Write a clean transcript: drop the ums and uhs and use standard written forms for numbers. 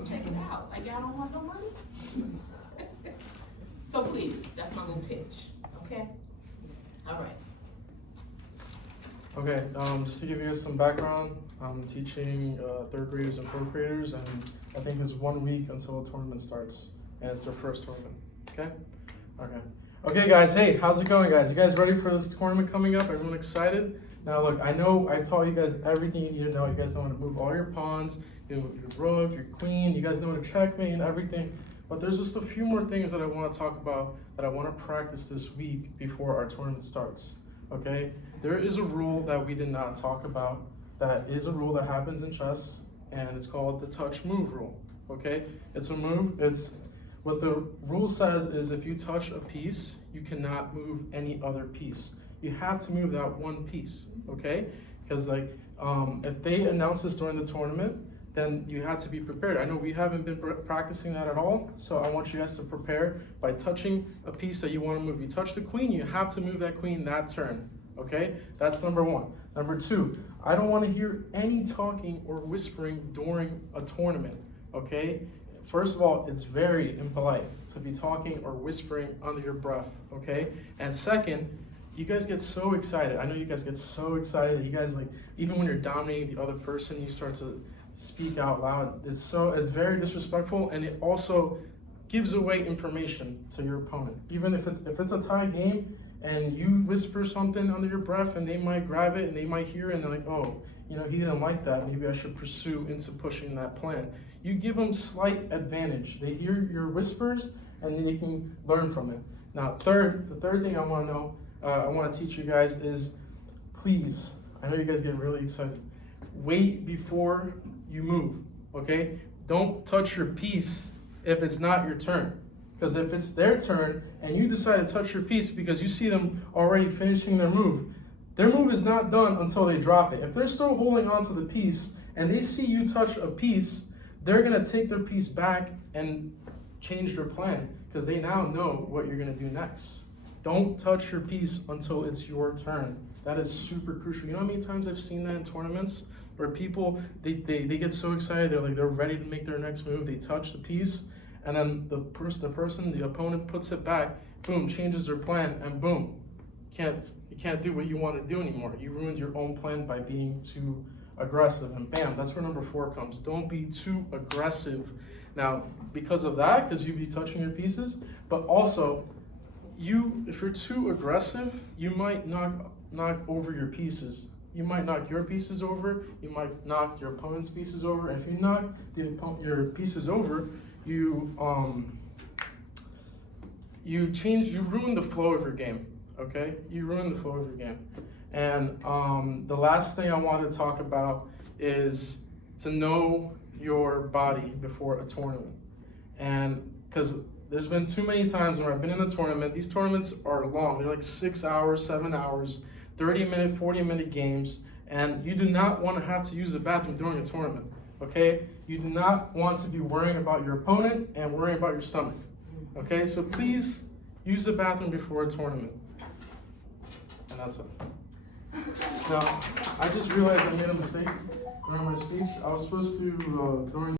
come check it out. Like, y'all don't want no money? So please, that's my little pitch, okay? All right. Okay, just to give you guys some background, I'm teaching third graders and fourth graders, and I think it's 1 week until the tournament starts, and it's their first tournament, okay? Okay. Okay guys, hey, how's it going guys? You guys ready for this tournament coming up? Everyone excited? Now look, I know I taught you guys everything you need to know. You guys know how to move all your pawns, your rook, your queen, you guys know how to checkmate and everything. But there's just a few more things that I want to talk about that I want to practice this week before our tournament starts, okay? There is a rule that we did not talk about that is a rule that happens in chess, and it's called the touch move rule, okay? It's a move, what the rule says is if you touch a piece, you cannot move any other piece. You have to move that one piece, okay? Because like, if they announce this during the tournament, then you have to be prepared. I know we haven't been practicing that at all, so I want you guys to prepare by touching a piece that you want to move. You touch the queen, you have to move that queen that turn, okay? That's number one. Number two, I don't want to hear any talking or whispering during a tournament, okay? First of all, it's very impolite to be talking or whispering under your breath, okay? And second, you guys get so excited. I know you guys get so excited. You guys, like, even when you're dominating the other person, you start to speak out loud. It's very disrespectful, and it also gives away information to your opponent. Even if it's a tie game and you whisper something under your breath and they might grab it and they might hear it and they're like, oh, you know, he didn't like that. Maybe I should pursue into pushing that plan. You give them slight advantage. They hear your whispers and then they can learn from it. Now, the third thing I want to know, I want to teach you guys is, please, I know you guys get really excited. Wait before you move, okay? Don't touch your piece if it's not your turn. Because if it's their turn and you decide to touch your piece because you see them already finishing their move is not done until they drop it. If they're still holding on to the piece and they see you touch a piece, they're gonna take their piece back and change their plan because they now know what you're gonna do next. Don't touch your piece until it's your turn. That is super crucial. You know how many times I've seen that in tournaments where people, they get so excited, they're ready to make their next move, they touch the piece, and then the opponent puts it back, boom, changes their plan, and boom, you can't do what you want to do anymore. You ruined your own plan by being too aggressive, and bam, that's where number 4 comes. Don't be too aggressive. Now, because of that, because you'd be touching your pieces, but also, if you're too aggressive, you might knock over your pieces. You might knock your pieces over, you might knock your opponent's pieces over, and if you knock your pieces over, you ruin the flow of your game, okay? You ruin the flow of your game. And the last thing I want to talk about is to know your body before a tournament. And because there's been too many times when I've been in a tournament, these tournaments are long, they're like 6 hours, 7 hours, 30-minute, 40-minute games, and you do not want to have to use the bathroom during a tournament, okay? You do not want to be worrying about your opponent and worrying about your stomach, okay? So please use the bathroom before a tournament. And that's it. Now, I just realized I made a mistake during my speech. I was supposed to, during